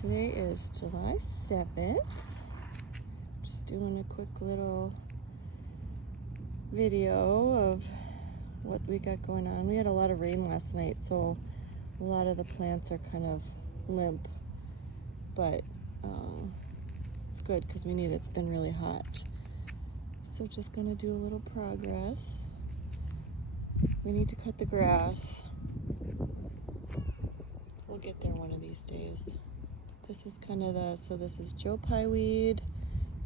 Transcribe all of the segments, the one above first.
Today is July 7th. Just doing a quick little video of what we got going on. We had a lot of rain last night, so a lot of the plants are kind of limp, but it's good because we need it. It's been really hot. So just gonna do a little progress. We need to cut the grass. We'll get there one of these days. This is kind of this is Joe Pye weed,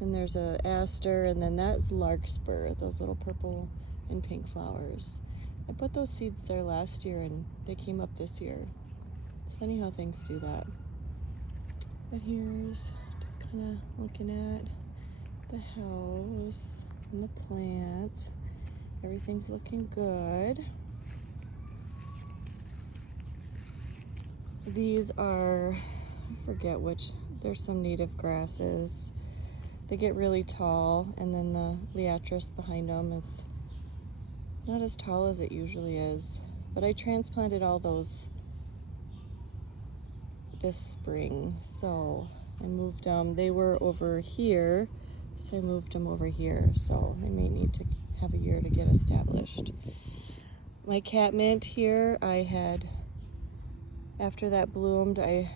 and there's a aster, and then that's larkspur, those little purple and pink flowers. I put those seeds there last year and they came up this year. It's funny how things do that. But here's just kind of looking at the house and the plants. Everything's looking good. These are, I forget which, there's some native grasses. They get really tall, and then the liatris behind them is not as tall as it usually is. But I transplanted all those this spring, so I moved them. They were over here, so I moved them over here. So I may need to have a year to get established. My catmint here, after that bloomed, I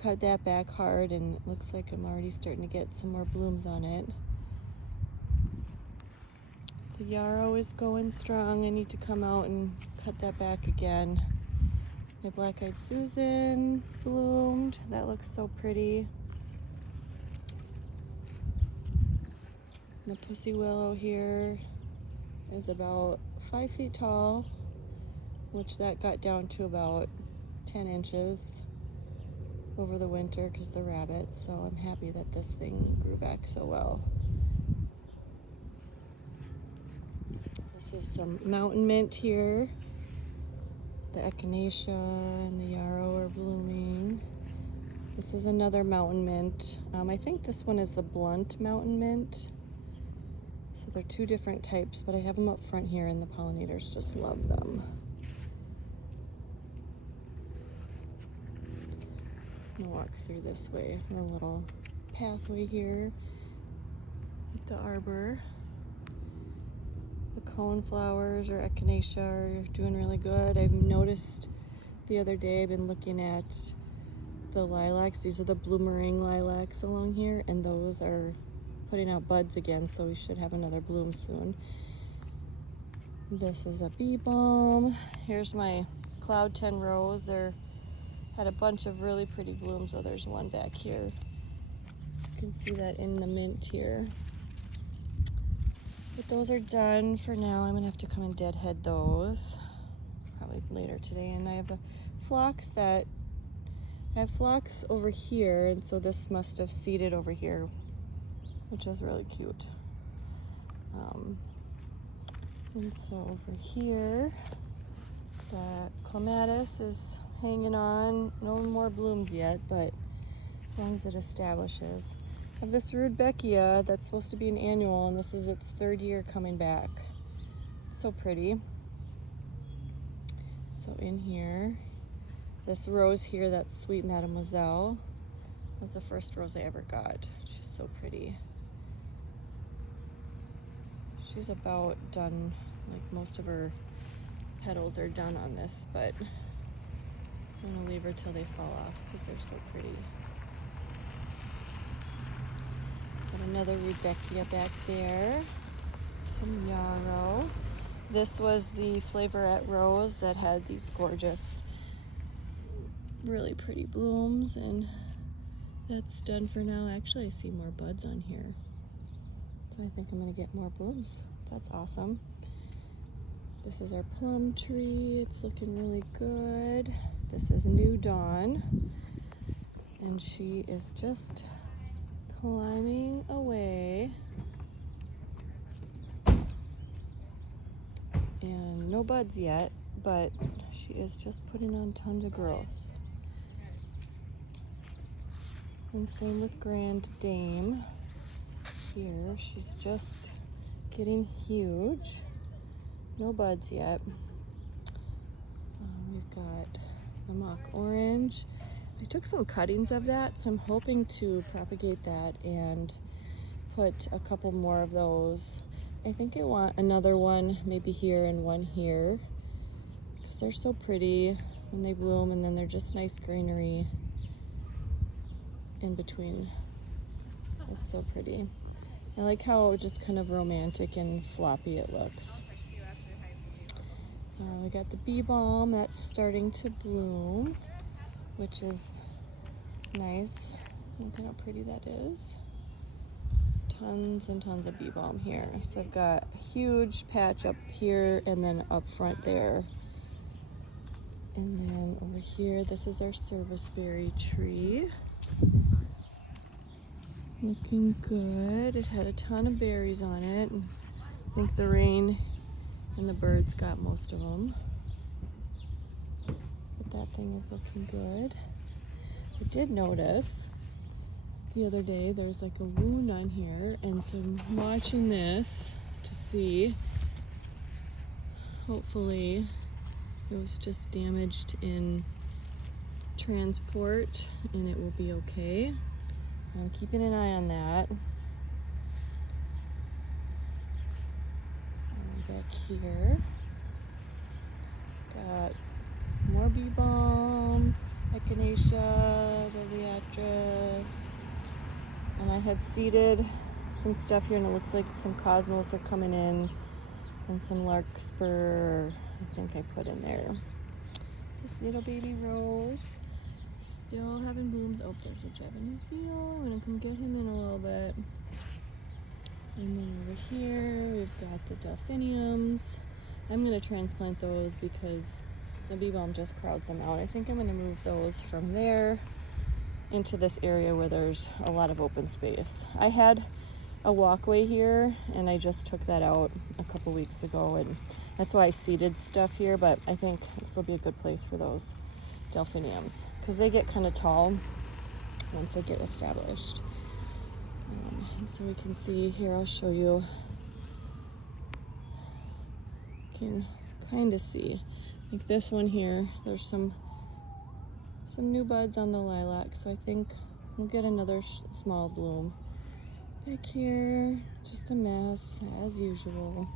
cut that back hard, and it looks like I'm already starting to get some more blooms on it. The yarrow is going strong. I need to come out and cut that back again. My black-eyed Susan bloomed. That looks so pretty. The pussy willow here is about 5 feet tall, which that got down to about 10 inches over the winter because the rabbits, so I'm happy that this thing grew back so well. This is some mountain mint here. The echinacea and the yarrow are blooming. This is another mountain mint. I think this one is the blunt mountain mint. So they're two different types, but I have them up front here, and the pollinators just love them. I'm gonna walk through this way, a little pathway here with the arbor. The cone flowers or echinacea are doing really good. I've noticed the other day, I've been looking at the lilacs. These are the bloomering lilacs along here, and those are putting out buds again, so we should have another bloom soon. This is a bee balm. Here's my Cloud 10 rose. They're had a bunch of really pretty blooms. Oh, there's one back here. You can see that in the mint here. But those are done for now. I'm gonna have to come and deadhead those probably later today. And I have phlox over here, and so this must have seeded over here, which is really cute. And so over here, the clematis is hanging on. No more blooms yet, but as long as it establishes. I have this rudbeckia that's supposed to be an annual, and this is its third year coming back. It's so pretty. So in here, this rose here, that's Sweet Mademoiselle, was the first rose I ever got. She's so pretty. She's about done, like most of her petals are done on this, but I'm gonna leave her till they fall off because they're so pretty. Got another rudbeckia back there. Some yarrow. This was the Flavorette rose that had these gorgeous, really pretty blooms, and that's done for now. Actually, I see more buds on here, so I think I'm gonna get more blooms. That's awesome. This is our plum tree. It's looking really good. This is New Dawn, and she is just climbing away. And no buds yet, but she is just putting on tons of growth. And same with Grand Dame. Here, she's just getting huge. No buds yet. We've got the mock orange. I took some cuttings of that, so I'm hoping to propagate that and put a couple more of those. I think I want another one maybe here and one here, because they're so pretty when they bloom, and then they're just nice greenery in between. It's so pretty. I like how just kind of romantic and floppy it looks. We got the bee balm that's starting to bloom, which is nice. Look at how pretty that is. Tons and tons of bee balm here. So I've got a huge patch up here and then up front there. And then over here, this is our serviceberry tree. Looking good. It had a ton of berries on it. I think the rain and the birds got most of them. But that thing is looking good. I did notice the other day there's like a wound on here, and so I'm watching this to see. Hopefully it was just damaged in transport and it will be okay. I'm keeping an eye on that. Back here, got more bee balm, echinacea, liliatris, and I had seeded some stuff here, and it looks like some cosmos are coming in, and some larkspur I think I put in there. This little baby rose, still having blooms. Oh, there's a Japanese beetle. I'm gonna come get him in a little bit. And then over here, we've got the delphiniums. I'm gonna transplant those because the bee balm just crowds them out. I think I'm gonna move those from there into this area where there's a lot of open space. I had a walkway here and I just took that out a couple weeks ago, and that's why I seeded stuff here, but I think this will be a good place for those delphiniums because they get kind of tall once they get established. And so we can see here, I'll show you, you can kind of see, like this one here, there's some new buds on the lilac, so I think we'll get another small bloom. Back here, just a mess as usual.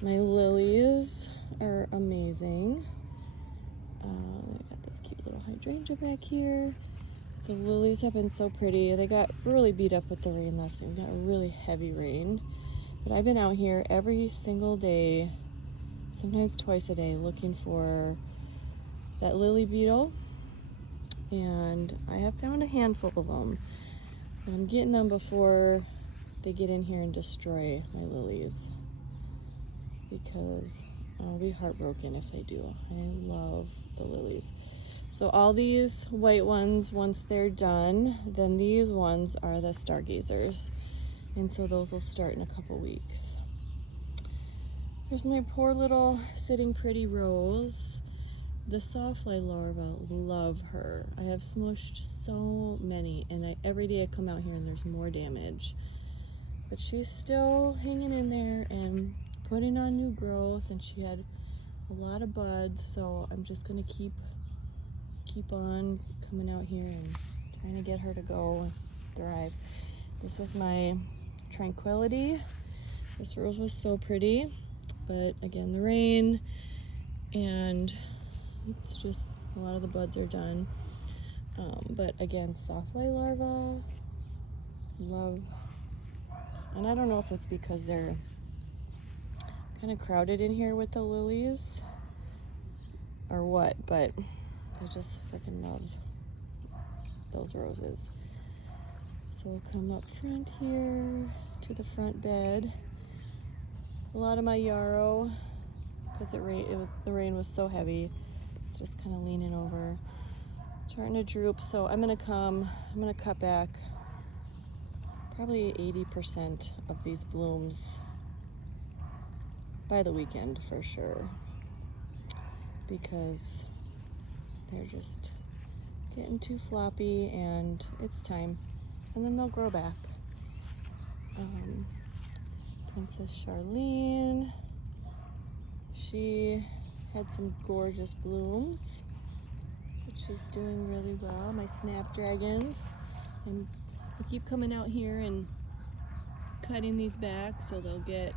My lilies are amazing. I got this cute little hydrangea back here. The lilies have been so pretty. They got really beat up with the rain last night. We got a really heavy rain. But I've been out here every single day, sometimes twice a day, looking for that lily beetle. And I have found a handful of them. And I'm getting them before they get in here and destroy my lilies, because I'll be heartbroken if they do. I love the lilies. So all these white ones, once they're done, then these ones are the stargazers. And so those will start in a couple weeks. Here's my poor little sitting pretty rose. The sawfly larva, love her. I have smushed so many, and every day I come out here and there's more damage. But she's still hanging in there and putting on new growth, and she had a lot of buds, so I'm just gonna keep on coming out here and trying to get her to go and thrive. This is my Tranquility. This rose was so pretty, but again, the rain, and it's just a lot of the buds are done. But again, sawfly larva, love. And I don't know if it's because they're kind of crowded in here with the lilies or what, but I just freaking love those roses. So we'll come up front here to the front bed. A lot of my yarrow, because the rain was so heavy, it's just kind of leaning over, starting to droop. So I'm gonna cut back probably 80% of these blooms by the weekend for sure, because they're just getting too floppy, and it's time, and then they'll grow back. Princess Charlene, she had some gorgeous blooms, but She's doing really well. My snapdragons. And I keep coming out here and cutting these back so they'll get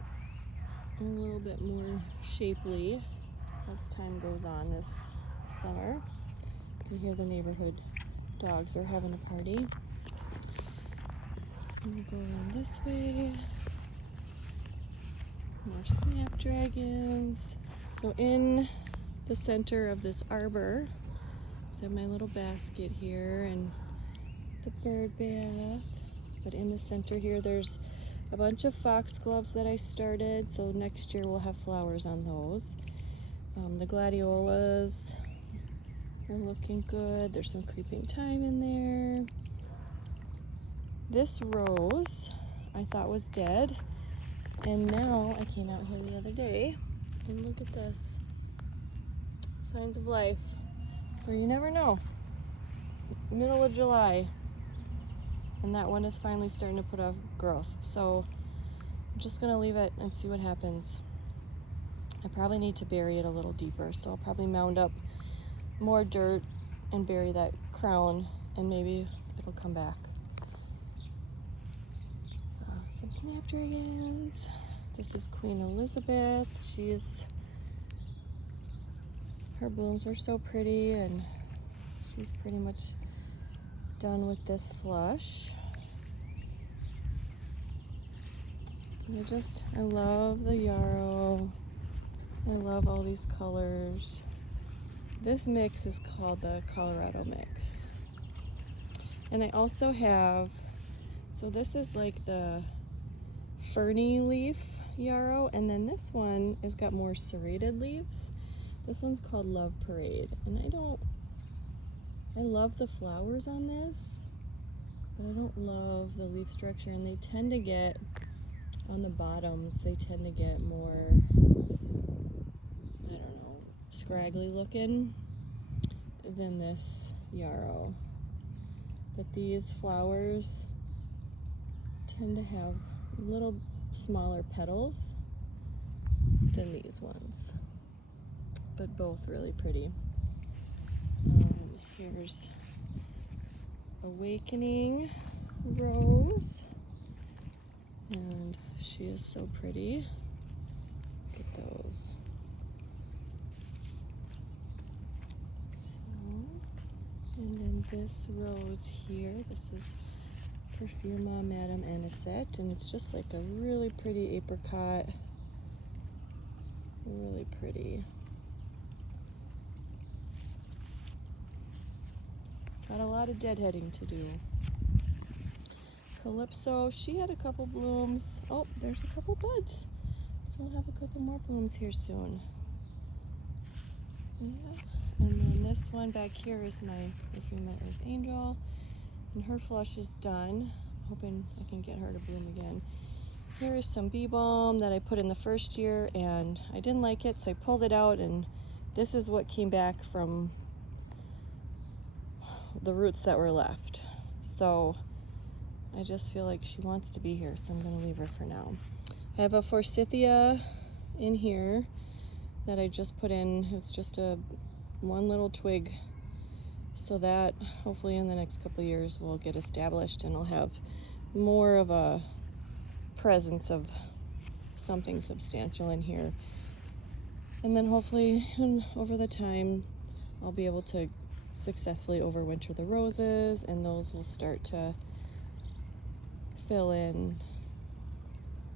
a little bit more shapely as time goes on this summer. You can hear the neighborhood dogs are having a party. We'll go around this way. More snapdragons. So in the center of this arbor, so I have my little basket here and the bird bath. But in the center here, there's a bunch of foxgloves that I started. So next year we'll have flowers on those. The gladiolas are looking good. There's some creeping thyme in there. This rose I thought was dead. And now I came out here the other day and look at this. Signs of life. So you never know. It's middle of July and that one is finally starting to put off growth. So I'm just gonna leave it and see what happens. I probably need to bury it a little deeper, so I'll probably mound up more dirt and bury that crown and maybe it'll come back. Some snapdragons. This is Queen Elizabeth. Her blooms are so pretty and she's pretty much done with this flush. I love the yarrow. I love all these colors. This mix is called the Colorado mix. And I also have, so this is like the ferny leaf yarrow, and then this one has got more serrated leaves. This one's called Love Parade, and I love the flowers on this, but I don't love the leaf structure, and they tend to get, on the bottoms, they tend to get more, I don't know, scraggly looking than this yarrow. But these flowers tend to have little smaller petals than these ones, but both really pretty. Here's Awakening Rose, and she is so pretty. Look at those. And then this rose here, this is Perfuma Madame Anisette, and it's just like a really pretty apricot. Really pretty. Got a lot of deadheading to do. Calypso, she had a couple blooms. Oh, there's a couple buds. So we'll have a couple more blooms here soon. Yeah. And then this one back here is my Perfuma Earth Angel. And her flush is done. Hoping I can get her to bloom again. Here is some bee balm that I put in the first year and I didn't like it, so I pulled it out, and this is what came back from the roots that were left. So I just feel like she wants to be here, so I'm going to leave her for now. I have a Forsythia in here that I just put in. It's just one little twig, so that hopefully in the next couple of years will get established and I'll have more of a presence of something substantial in here. And then hopefully over the time I'll be able to successfully overwinter the roses, and those will start to fill in.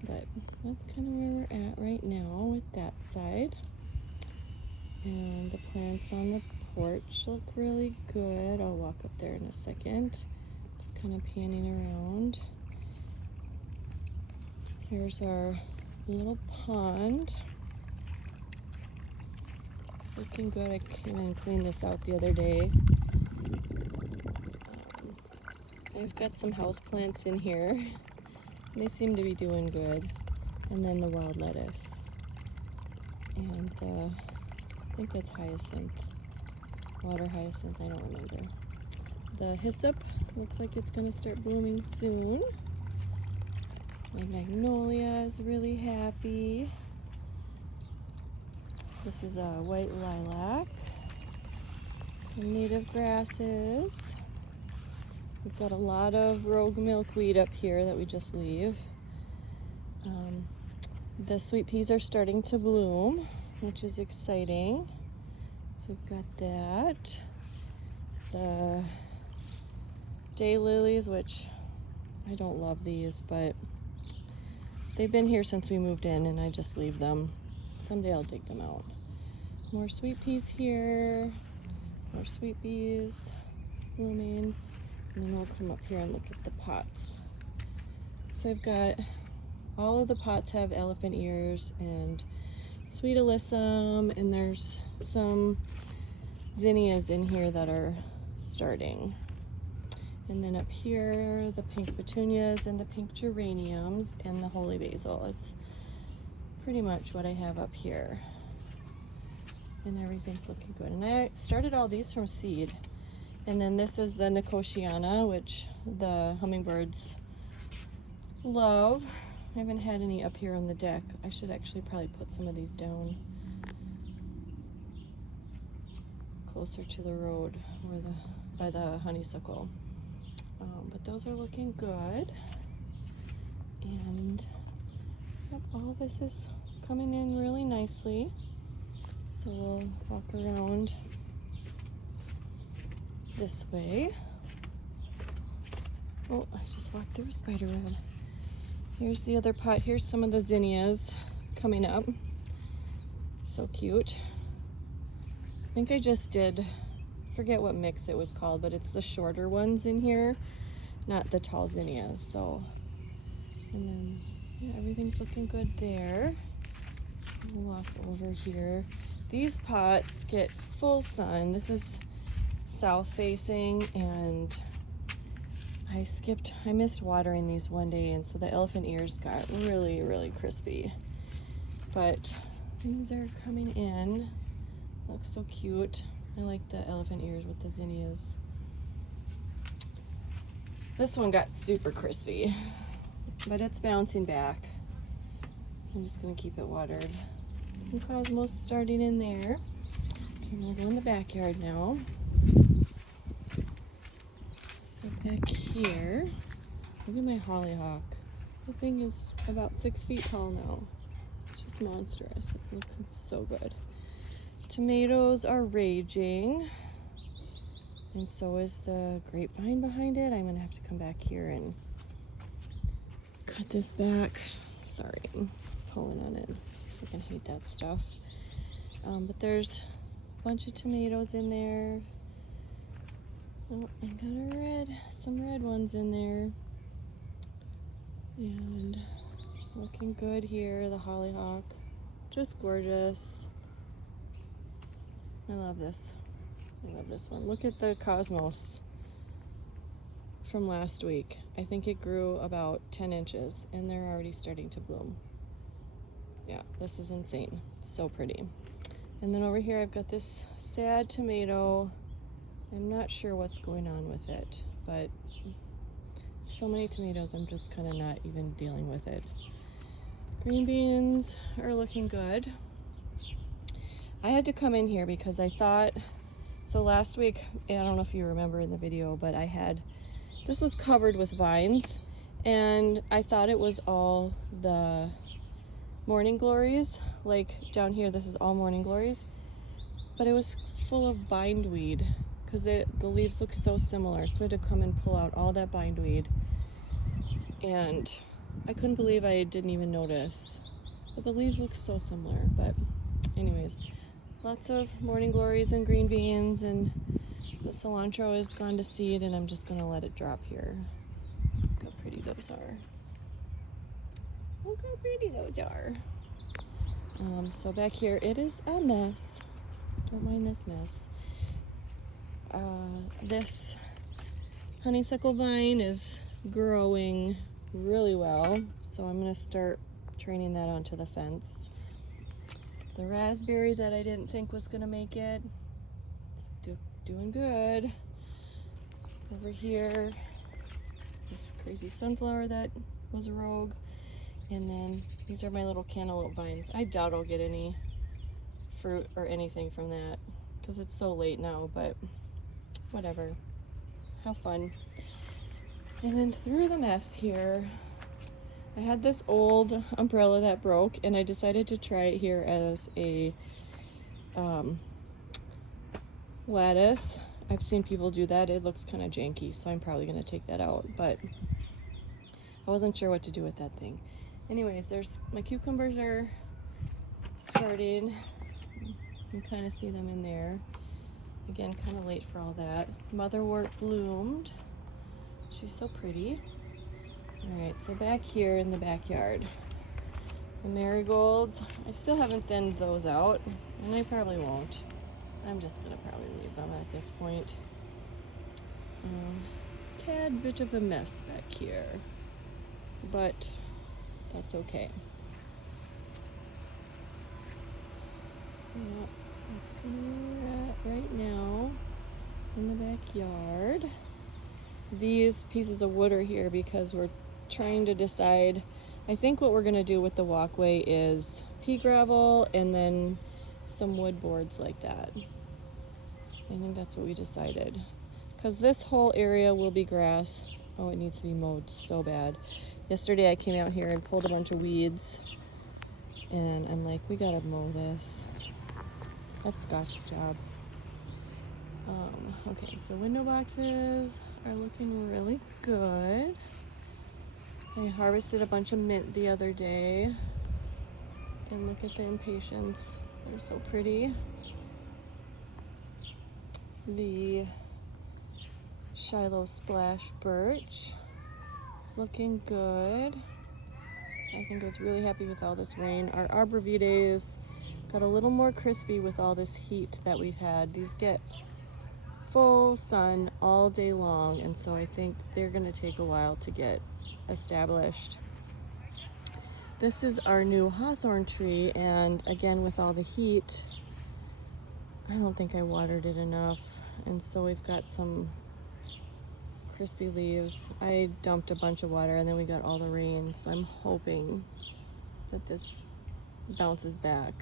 But that's kind of where we're at right now with that side. And the plants on the porch look really good. I'll walk up there in a second. Just kind of panning around. Here's our little pond. It's looking good. I came and cleaned this out the other day. I've got some house plants in here. They seem to be doing good. And then the wild lettuce. And I think that's hyacinth. Water hyacinth, I don't remember. The hyssop looks like it's going to start blooming soon. My magnolia is really happy. This is a white lilac. Some native grasses. We've got a lot of rogue milkweed up here that we just leave. The sweet peas are starting to bloom, which is exciting. So we've got that. The daylilies, which I don't love these, but they've been here since we moved in and I just leave them. Someday I'll dig them out. More sweet peas here, more sweet peas blooming. And then we'll come up here and look at the pots. So I've got, all of the pots have elephant ears and sweet alyssum, and there's some zinnias in here that are starting. And then up here, the pink petunias and the pink geraniums and the holy basil. It's pretty much what I have up here. And everything's looking good. And I started all these from seed. And then this is the Nicotiana, which the hummingbirds love. I haven't had any up here on the deck. I should actually probably put some of these down closer to the road where by the honeysuckle. But those are looking good. And yep, all this is coming in really nicely. So we'll walk around this way. Oh, I just walked through a spider web. Here's the other pot. Here's some of the zinnias coming up. So cute. I think I just did, forget what mix it was called, but it's the shorter ones in here, not the tall zinnias. So, and then yeah, everything's looking good there. We'll walk over here. These pots get full sun. This is south facing, and I missed watering these one day, and so the elephant ears got really, really crispy. But things are coming in. Looks so cute. I like the elephant ears with the zinnias. This one got super crispy, but it's bouncing back. I'm just gonna keep it watered. And Cosmos starting in there. Okay, we'll go in the backyard now. So back here, look at my hollyhock. The thing is about 6 feet tall now. It's just monstrous. It looks so good. Tomatoes are raging, and so is the grapevine behind it. I'm gonna have to come back here and cut this back. Sorry, I'm pulling on it. I freaking hate that stuff. But there's a bunch of tomatoes in there. Oh, I got some red ones in there. And looking good here, the hollyhock. Just gorgeous. I love this. I love this one. Look at the Cosmos from last week. I think it grew about 10 inches and they're already starting to bloom. Yeah, this is insane. It's so pretty. And then over here I've got this sad tomato. I'm not sure what's going on with it, but so many tomatoes, I'm just kind of not even dealing with it. Green beans are looking good. I had to come in here because I thought, so last week, I don't know if you remember in the video, but this was covered with vines, and I thought it was all the morning glories. Like down here, this is all morning glories, but it was full of bindweed because the leaves look so similar. So I had to come and pull out all that bindweed, and I couldn't believe I didn't even notice. But the leaves look so similar. But anyways, lots of morning glories and green beans, and the cilantro is gone to seed, and I'm just gonna let it drop here. Look how pretty those are. Look how pretty those are. So back here, it is a mess. Don't mind this mess. This honeysuckle vine is growing really well, so I'm gonna start training that onto the fence. The raspberry that I didn't think was gonna make it, it's doing good. Over here, this crazy sunflower that was a rogue. And then these are my little cantaloupe vines. I doubt I'll get any fruit or anything from that because it's so late now, but whatever. How fun. And then through the mess here, I had this old umbrella that broke, and I decided to try it here as a lattice. I've seen people do that. It looks kind of janky, so I'm probably going to take that out, but I wasn't sure what to do with that thing. Anyways, there's my cucumbers are starting. You can kind of see them in there. Again, kind of late for all that. Motherwort bloomed. She's so pretty. All right, so back here in the backyard, the marigolds, I still haven't thinned those out, and I probably won't. I'm just gonna probably leave them at this point. Tad bit of a mess back here, but that's okay. Yep, that's kind of where we're at right now in the backyard. These pieces of wood are here because we're trying to decide. I think what we're going to do with the walkway is pea gravel and then some wood boards like that. I think that's what we decided. Because this whole area will be grass. Oh, it needs to be mowed so bad. Yesterday I came out here and pulled a bunch of weeds. And I'm like, we gotta mow this. That's Scott's job. Okay, so window boxes are looking really good. I harvested a bunch of mint the other day. And look at the impatiens. They're so pretty. The Shiloh Splash Birch is looking good. I think I was really happy with all this rain. Our arborvitaes got a little more crispy with all this heat that we've had. These get full sun all day long, and so I think they're going to take a while to get established. This is our new hawthorn tree, and again with all the heat, I don't think I watered it enough, and so we've got some crispy leaves. I dumped a bunch of water and then we got all the rain, so I'm hoping that this bounces back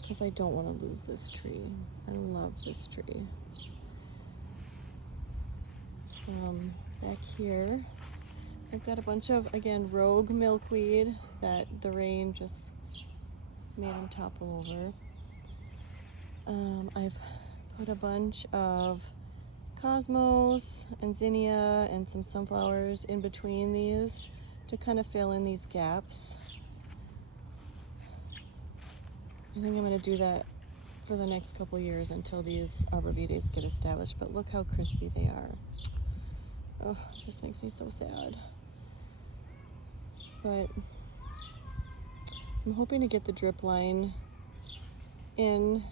because I don't want to lose this tree. I love this tree. Back here I've got a bunch of, again, rogue milkweed that the rain just made them topple over. I've put a bunch of cosmos and zinnia and some sunflowers in between these to kind of fill in these gaps. I think I'm going to do that for the next couple years until these arborvitaes get established, but look how crispy they are. Oh, it just makes me so sad. But I'm hoping to get the drip line in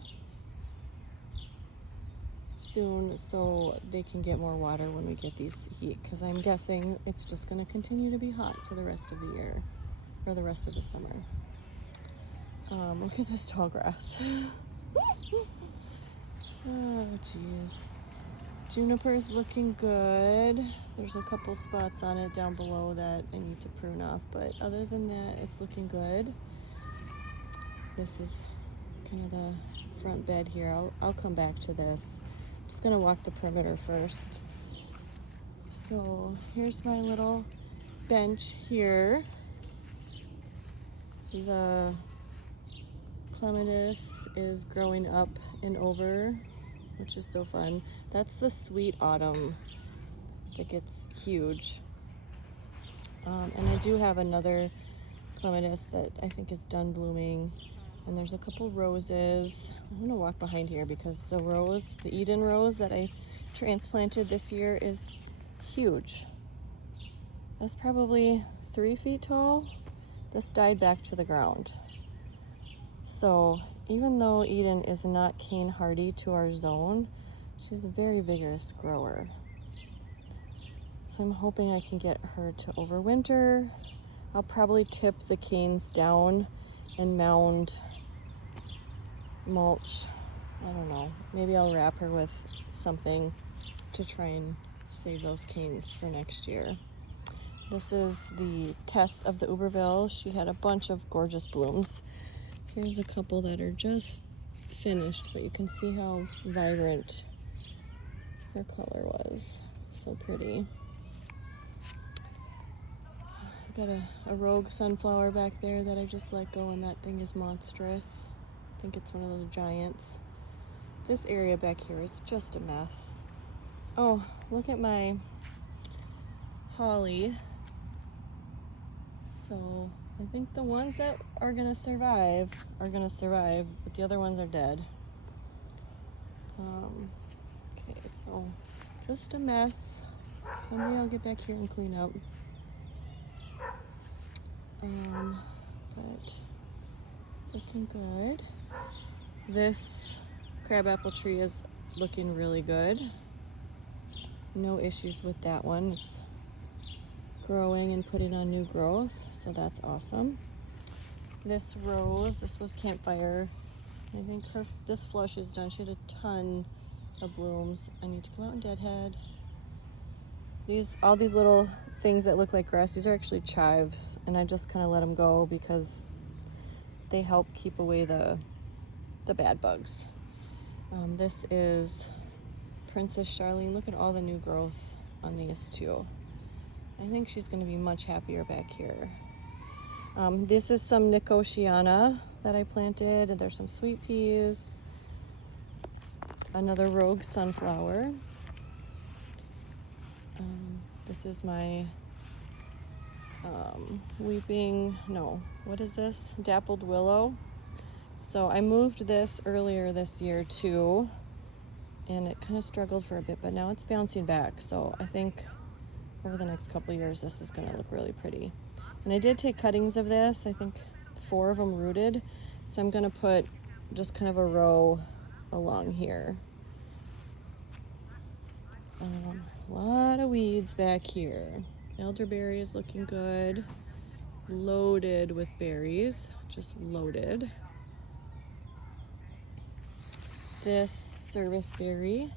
soon so they can get more water when we get these heat, because I'm guessing it's just going to continue to be hot for the rest of the year, or the rest of the summer. Look at this tall grass. Oh geez. Juniper's looking good. There's a couple spots on it down below that I need to prune off, but other than that, it's looking good. This is kind of the front bed here. I'll come back to this. Just gonna walk the perimeter first. So here's my little bench here. The clematis is growing up and over, which is so fun. That's the sweet autumn that gets huge. And I do have another clematis that I think is done blooming. And there's a couple roses. I'm gonna walk behind here because the rose, the Eden rose that I transplanted this year is huge. That's probably 3 feet tall. This died back to the ground. So even though Eden is not cane hardy to our zone, she's a very vigorous grower. So I'm hoping I can get her to overwinter. I'll probably tip the canes down and mound mulch. I don't know. Maybe I'll wrap her with something to try and save those canes for next year. This is the Tess of the Uberville. She had a bunch of gorgeous blooms. Here's a couple that are just finished, but you can see how vibrant her color was. So pretty. I've got a rogue sunflower back there that I just let go, and that thing is monstrous. I think it's one of those giants. This area back here is just a mess. Oh, look at my holly. So I think the ones that are gonna survive, but the other ones are dead. Okay, so just a mess. Someday I'll get back here and clean up. But looking good. This crabapple tree is looking really good. No issues with that one. It's growing and putting on new growth, so that's awesome. This rose, this was Campfire. I think this flush is done. She had a ton of blooms. I need to come out and deadhead. All these little things that look like grass, these are actually chives, and I just kind of let them go because they help keep away the bad bugs. This is Princess Charlene. Look at all the new growth on these two. I think she's going to be much happier back here. This is some Nicotiana that I planted, and there's some sweet peas. Another rogue sunflower. This is my dappled willow. So I moved this earlier this year too, and it kind of struggled for a bit, but now it's bouncing back. So I think over the next couple years this is going to look really pretty. And I did take cuttings of this, I think 4 of them rooted, so I'm going to put just kind of a row along here. A lot of weeds back here. Elderberry is looking good. Loaded with berries, just loaded. This service berry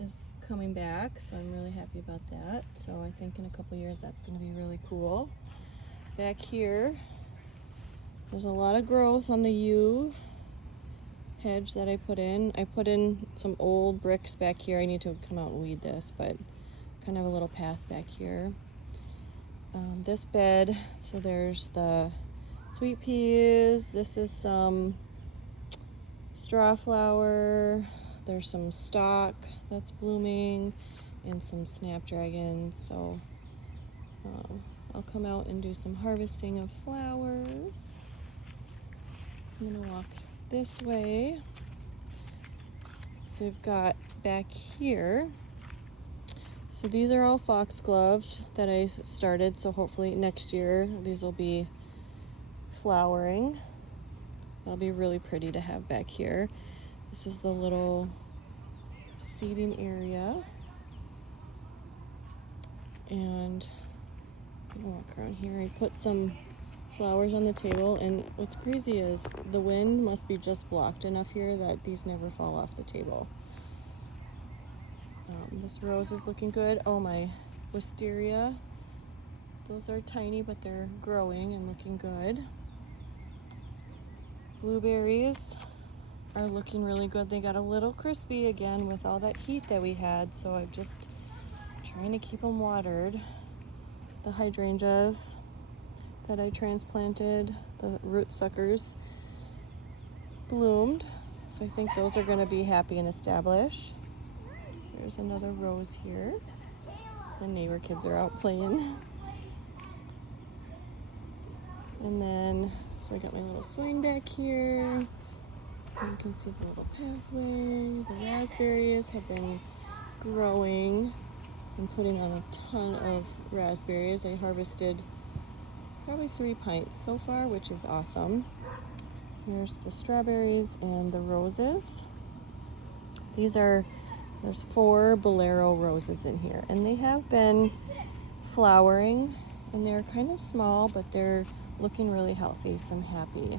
is coming back, so I'm really happy about that. So I think in a couple years that's going to be really cool. Back here, there's a lot of growth on the yew hedge that I put in. I put in some old bricks back here. I need to come out and weed this, but kind of a little path back here. This bed, so there's the sweet peas. This is some straw flower. There's some stock that's blooming and some snapdragons. So I'll come out and do some harvesting of flowers. I'm gonna walk this way. So we've got back here. So these are all foxgloves that I started. So hopefully next year these will be flowering. That'll be really pretty to have back here. This is the little seating area. And I'm gonna walk around here. I put some flowers on the table, and what's crazy is the wind must be just blocked enough here that these never fall off the table. This rose is looking good. Oh, my wisteria. Those are tiny, but they're growing and looking good. Blueberries are looking really good. They got a little crispy again with all that heat that we had, so I'm just trying to keep them watered. The hydrangeas that I transplanted, the root suckers, bloomed, so I think those are going to be happy and established. There's another rose here. The neighbor kids are out playing. And then, so I got my little swing back here. You can see the little pathway. The raspberries have been growing and putting on a ton of raspberries. I harvested probably 3 pints so far, which is awesome. Here's the strawberries and the roses. There's 4 bolero roses in here, and they have been flowering, and they're kind of small, but they're looking really healthy, so I'm happy.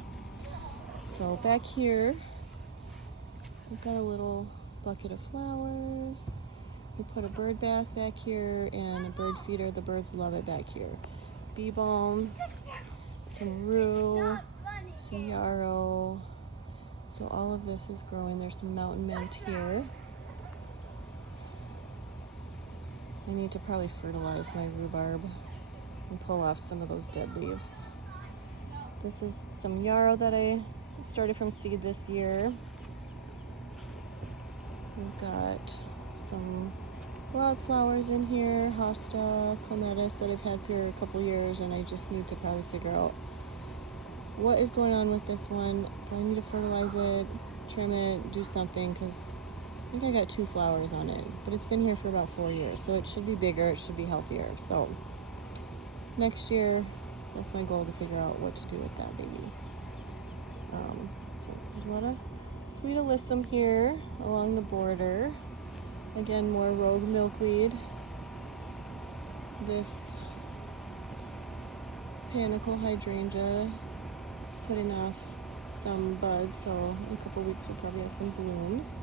So back here, we've got a little bucket of flowers. We put a bird bath back here and a bird feeder. The birds love it back here. Bee balm, some rue, some yarrow. So all of this is growing. There's some mountain mint here. I need to probably fertilize my rhubarb and pull off some of those dead leaves. This is some yarrow that I started from seed this year. We've got some wildflowers in here, hosta, clematis that I've had for a couple years, and I just need to probably figure out what is going on with this one. I need to fertilize it, trim it, do something, because I think I got 2 flowers on it, but it's been here for about 4 years, so it should be bigger, it should be healthier. So next year, that's my goal, to figure out what to do with that baby. So there's a lot of sweet alyssum here along the border. Again, more rogue milkweed. This panicle hydrangea putting off some buds, so in a couple weeks we'll probably have some blooms.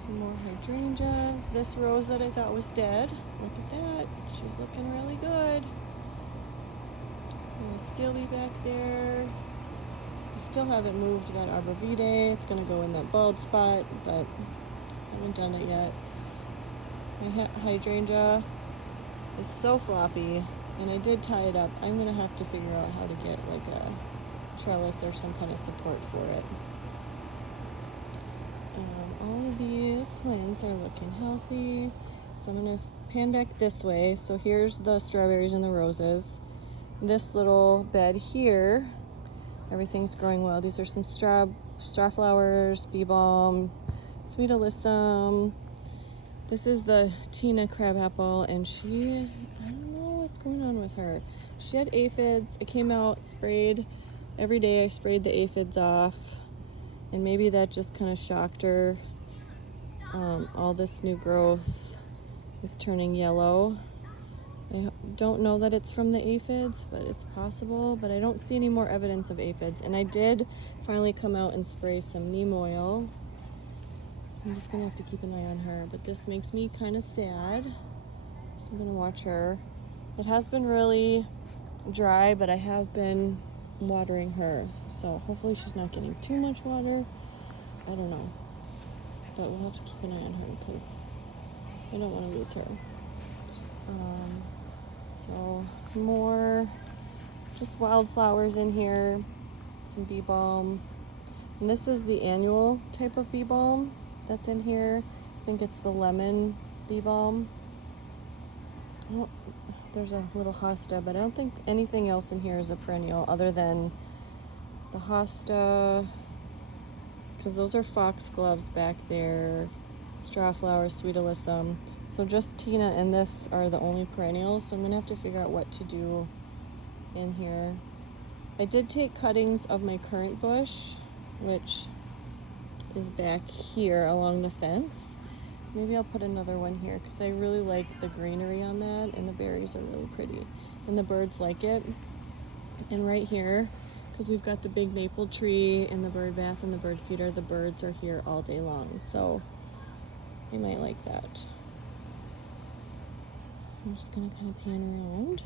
Some more hydrangeas. This rose that I thought was dead, look at that, she's looking really good. And a stilly back there. I still haven't moved that arborvitae. It's gonna go in that bald spot, but I haven't done it yet. My hydrangea is so floppy, and I did tie it up. I'm gonna have to figure out how to get like a trellis or some kind of support for it. All of these plants are looking healthy. So I'm gonna pan back this way. So here's the strawberries and the roses. This little bed here, everything's growing well. These are some straw flowers, bee balm, sweet alyssum. This is the Tina crabapple, and she, I don't know what's going on with her. She had aphids. I came out, sprayed every day. I sprayed the aphids off, and maybe that just kind of shocked her. All this new growth is turning yellow. I don't know that it's from the aphids, but it's possible. But I don't see any more evidence of aphids. And I did finally come out and spray some neem oil. I'm just gonna have to keep an eye on her, but this makes me kind of sad, so I'm gonna watch her. It has been really dry, but I have been watering her, so hopefully she's not getting too much water. I don't know, but we'll have to keep an eye on her because I don't want to lose her. So more just wildflowers in here, some bee balm, and this is the annual type of bee balm that's in here. I think it's the lemon bee balm. There's a little hosta, but I don't think anything else in here is a perennial other than the hosta, because those are foxgloves back there, straw flowers, sweet alyssum. So just Tina and this are the only perennials, so I'm gonna have to figure out what to do in here. I did take cuttings of my currant bush, which is back here along the fence. Maybe I'll put another one here because I really like the greenery on that, and the berries are really pretty and the birds like it. And right here, because we've got the big maple tree and the bird bath and the bird feeder, the birds are here all day long, so they might like that. I'm just gonna kind of pan around.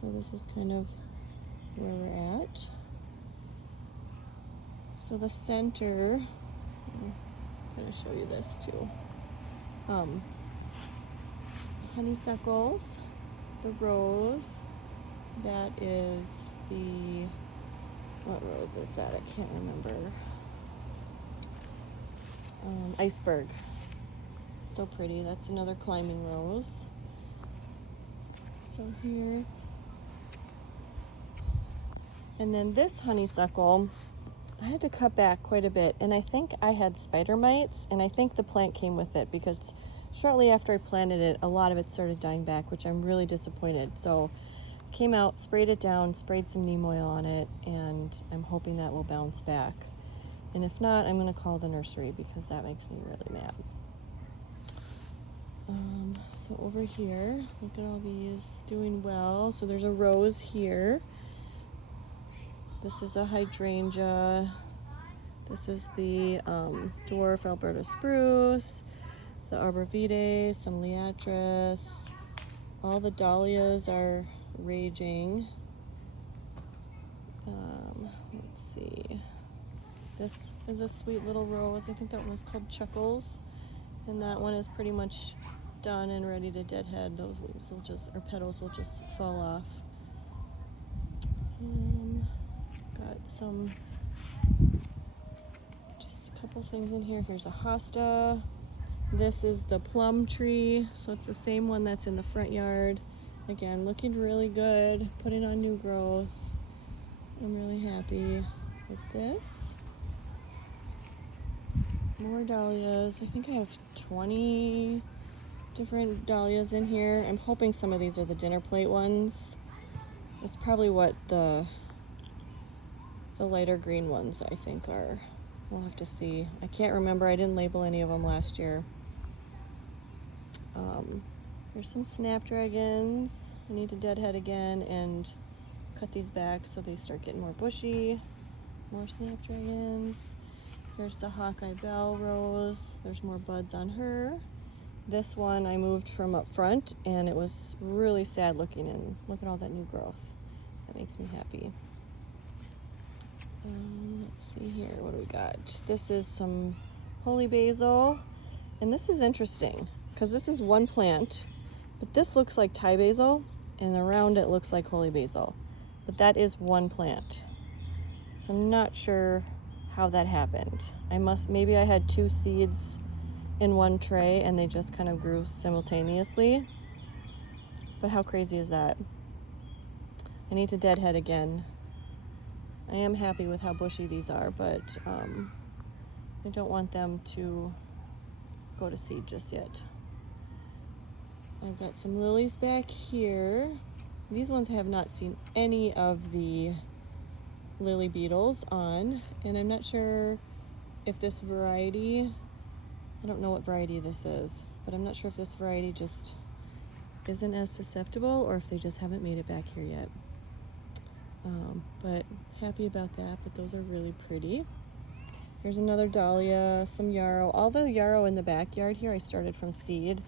So this is kind of where we're at. So the center, I'm gonna show you this too. Honeysuckles, the rose, that is the, what rose is that? I can't remember. Iceberg. So pretty. That's another climbing rose. So here. And then this honeysuckle, I had to cut back quite a bit, and I think I had spider mites, and I think the plant came with it because shortly after I planted it, a lot of it started dying back, which I'm really disappointed. So I came out, sprayed it down, sprayed some neem oil on it, and I'm hoping that will bounce back. And if not, I'm going to call the nursery because that makes me really mad. So over here, look at all these doing well. So there's a rose here. This is a hydrangea. This is the dwarf Alberta spruce, the arborvitae, some liatris. All the dahlias are raging. Let's see. This is a sweet little rose. I think that one was called Chuckles. And that one is pretty much done and ready to deadhead, those leaves will just, or petals will just fall off. Got some, just a couple things in here. Here's a hosta. This is the plum tree, so it's the same one that's in the front yard. Again, looking really good, putting on new growth. I'm really happy with this. More dahlias. I think I have 20 different dahlias in here. I'm hoping some of these are the dinner plate ones. It's probably what the lighter green ones I think are. We'll have to see. I can't remember. I didn't label any of them last year. Here's some snapdragons. I need to deadhead again and cut these back so they start getting more bushy. More snapdragons. Here's the Hawkeye Bell Rose. There's more buds on her. This one I moved from up front and it was really sad looking, and look at all that new growth. That makes me happy. Let's see here, what do we got? This is some holy basil, and this is interesting because this is one plant, but this looks like Thai basil and around it looks like holy basil, but that is one plant. So I'm not sure how that happened. Maybe I had two seeds in one tray and they just kind of grew simultaneously. But how crazy is that? I need to deadhead again. I am happy with how bushy these are, but I don't want them to go to seed just yet. I've got some lilies back here. These ones I have not seen any of the lily beetles on, and I'm not sure if this variety, I don't know what variety this is, but I'm not sure if this variety just isn't as susceptible or if they just haven't made it back here yet. But happy about that, but those are really pretty. Here's another dahlia, some yarrow. All the yarrow in the backyard here I started from seed,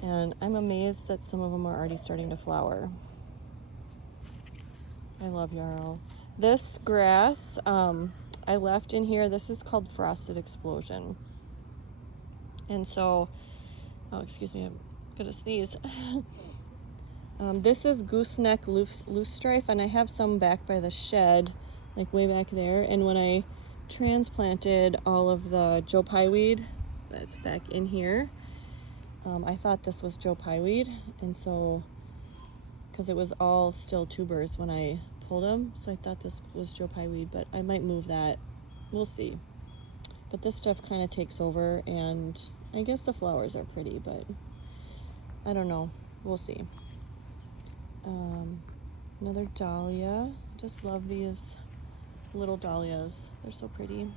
and I'm amazed that some of them are already starting to flower. I love yarrow. This grass I left in here, this is called Frosted Explosion. And so, oh, excuse me, I'm gonna sneeze. This is gooseneck loosestrife, and I have some back by the shed, like way back there. And when I transplanted all of the Joe Pye weed that's back in here, I thought this was Joe Pye weed, and so, because it was all still tubers when I pulled them, so I thought this was Joe Pye weed, but I might move that. We'll see. But this stuff kind of takes over, and I guess the flowers are pretty, but I don't know. We'll see. Another dahlia. Just love these little dahlias. They're so pretty.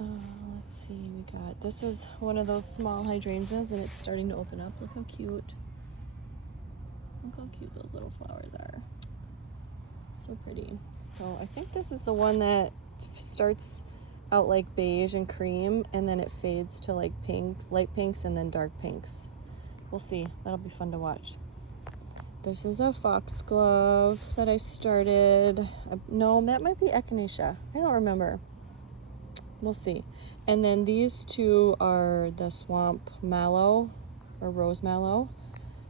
Let's see, this is one of those small hydrangeas, and it's starting to open up. Look how cute. Look how cute those little flowers are. So pretty. So I think this is the one that starts out like beige and cream, and then it fades to like pink, light pinks, and then dark pinks. We'll see. That'll be fun to watch. This is a foxglove that I started. No, that might be echinacea. I don't remember. We'll see. And then these two are the swamp mallow or rose mallow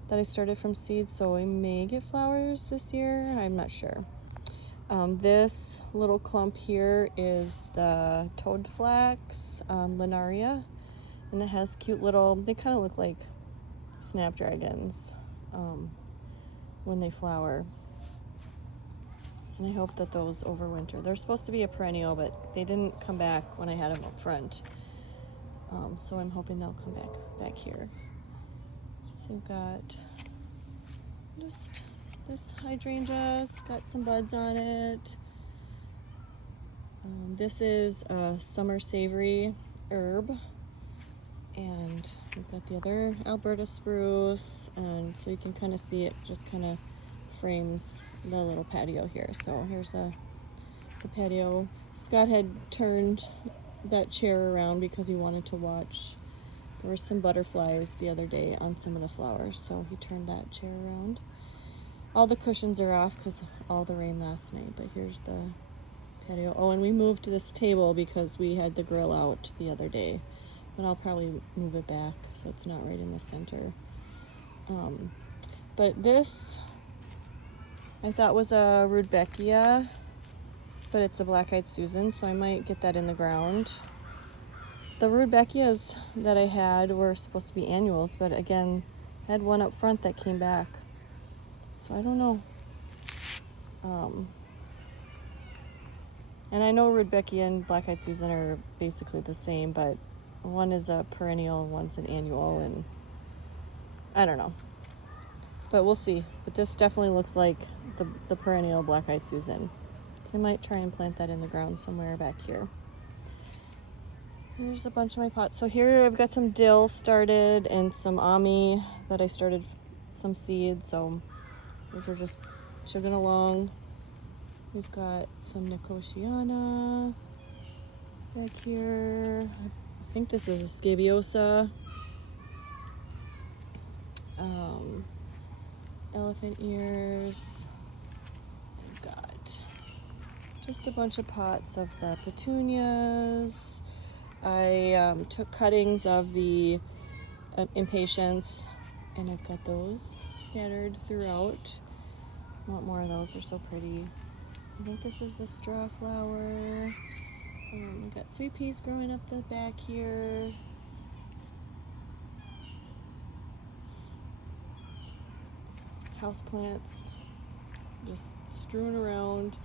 that I started from seeds, so we may get flowers this year. I'm not sure. This little clump here is the toadflax, Linaria, and it has cute little, they kind of look like snapdragons when they flower. And I hope that those overwinter. They're supposed to be a perennial, but they didn't come back when I had them up front. So I'm hoping they'll come back here. So we've got just this hydrangea, it's got some buds on it. This is a summer savory herb, and we've got the other Alberta spruce, and so you can kind of see it just kind of frames the little patio here. So here's the patio. Scott had turned that chair around because he wanted to watch. There were some butterflies the other day on some of the flowers, so he turned that chair around. All the cushions are off because all the rain last night, but here's the patio. Oh, and we moved this table because we had the grill out the other day, but I'll probably move it back so it's not right in the center. But this I thought was a Rudbeckia, but it's a Black-Eyed Susan, so I might get that in the ground. The Rudbeckias that I had were supposed to be annuals, but again, I had one up front that came back. So I don't know. And I know Rudbeckia and Black-Eyed Susan are basically the same, but one is a perennial, one's an annual, and I don't know. But we'll see. But this definitely looks like the perennial Black-Eyed Susan. So I might try and plant that in the ground somewhere back here. Here's a bunch of my pots. So here I've got some dill started and some Ami that I started some seeds. So those are just chugging along. We've got some Nicotiana back here. I think this is a Scabiosa. Elephant ears. I've got just a bunch of pots of the petunias. I took cuttings of the impatiens, and I've got those scattered throughout. I want more of those, they're so pretty. I think this is the straw flower. We've got sweet peas growing up the back here. Houseplants just strewn around.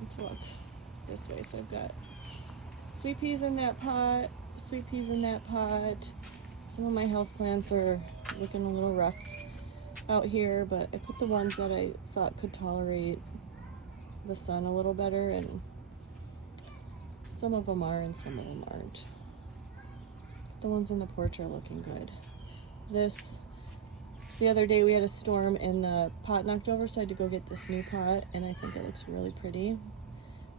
Let's walk this way. So I've got sweet peas in that pot, sweet peas in that pot. Some of my houseplants are looking a little rough out here, but I put the ones that I thought could tolerate the sun a little better, and some of them are and some of them aren't. The ones on the porch are looking good. The other day we had a storm and the pot knocked over, so I had to go get this new pot, and I think it looks really pretty.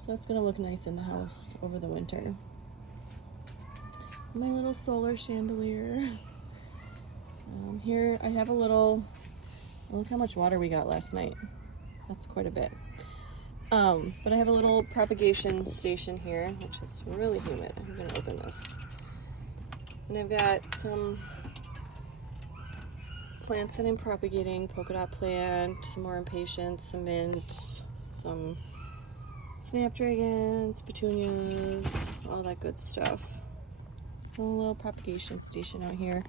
So it's gonna look nice in the house over the winter. My little solar chandelier. Here I have a little, look how much water we got last night. That's quite a bit. But I have a little propagation station here, which is really humid. I'm gonna open this. And I've got some plants that I'm propagating, polka dot plant, some more impatiens, some mint, some snapdragons, petunias, all that good stuff. A little propagation station out here.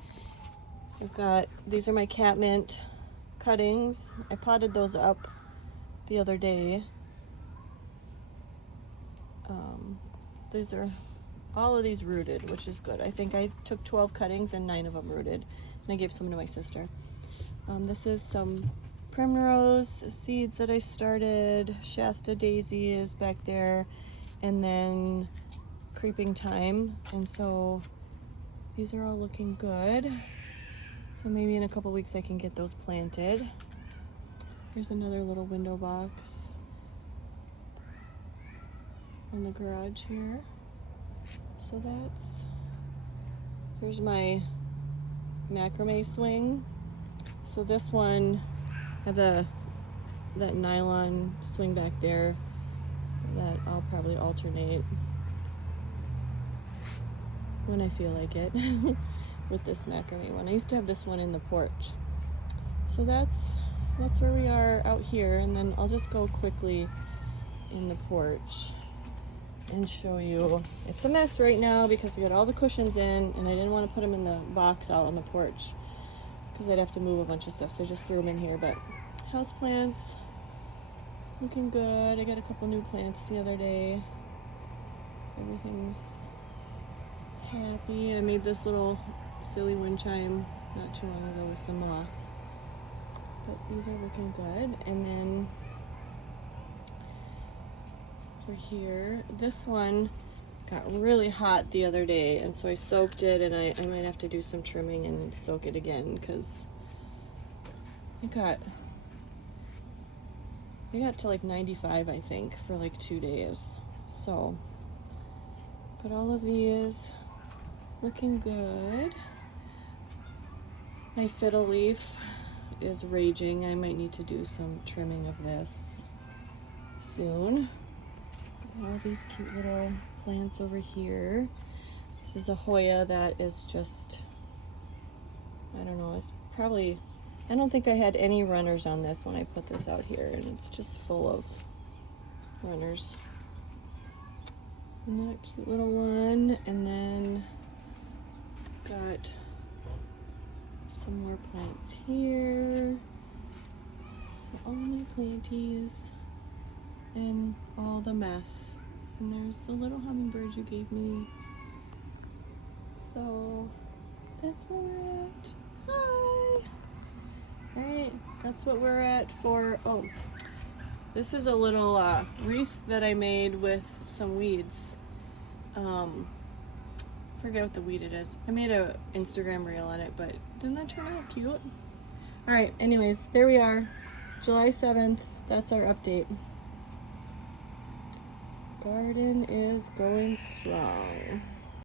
I've got, these are my catmint cuttings. I potted those up the other day. These are, all of these rooted, which is good. I think I took 12 cuttings and 9 of them rooted. And I gave some to my sister. This is some primrose seeds that I started. Shasta daisy is back there. And then creeping thyme. And so these are all looking good. So maybe in a couple weeks I can get those planted. Here's another little window box in the garage here. So here's my macrame swing. So this one had that nylon swing back there that I'll probably alternate when I feel like it with this macrame one. I used to have this one in the porch. So that's where we are out here, and then I'll just go quickly in the porch and show you. It's a mess right now because we got all the cushions in, and I didn't want to put them in the box out on the porch because I'd have to move a bunch of stuff, so I just threw them in here. But house plants looking good. I got a couple new plants the other day. Everything's happy. I made this little silly wind chime not too long ago with some moss, but these are looking good. And then over here, this one got really hot the other day, and so I soaked it, and I might have to do some trimming and soak it again because it got to like 95, I think, for like 2 days. So, but all of these looking good. My fiddle leaf is raging. I might need to do some trimming of this soon. All these cute little plants over here. This is a Hoya that is just, I don't know, it's probably, I don't think I had any runners on this when I put this out here, and it's just full of runners. And that cute little one, and then got some more plants here. So all my planties and all the mess. And there's the little hummingbird you gave me. So that's where we're at. Hi! Alright, that's what we're at for, oh, this is a little wreath that I made with some weeds. Forget what the weed it is. I made a Instagram reel on it, but didn't that turn out cute? Alright, anyways, there we are. July 7th, that's our update. Garden is going strong.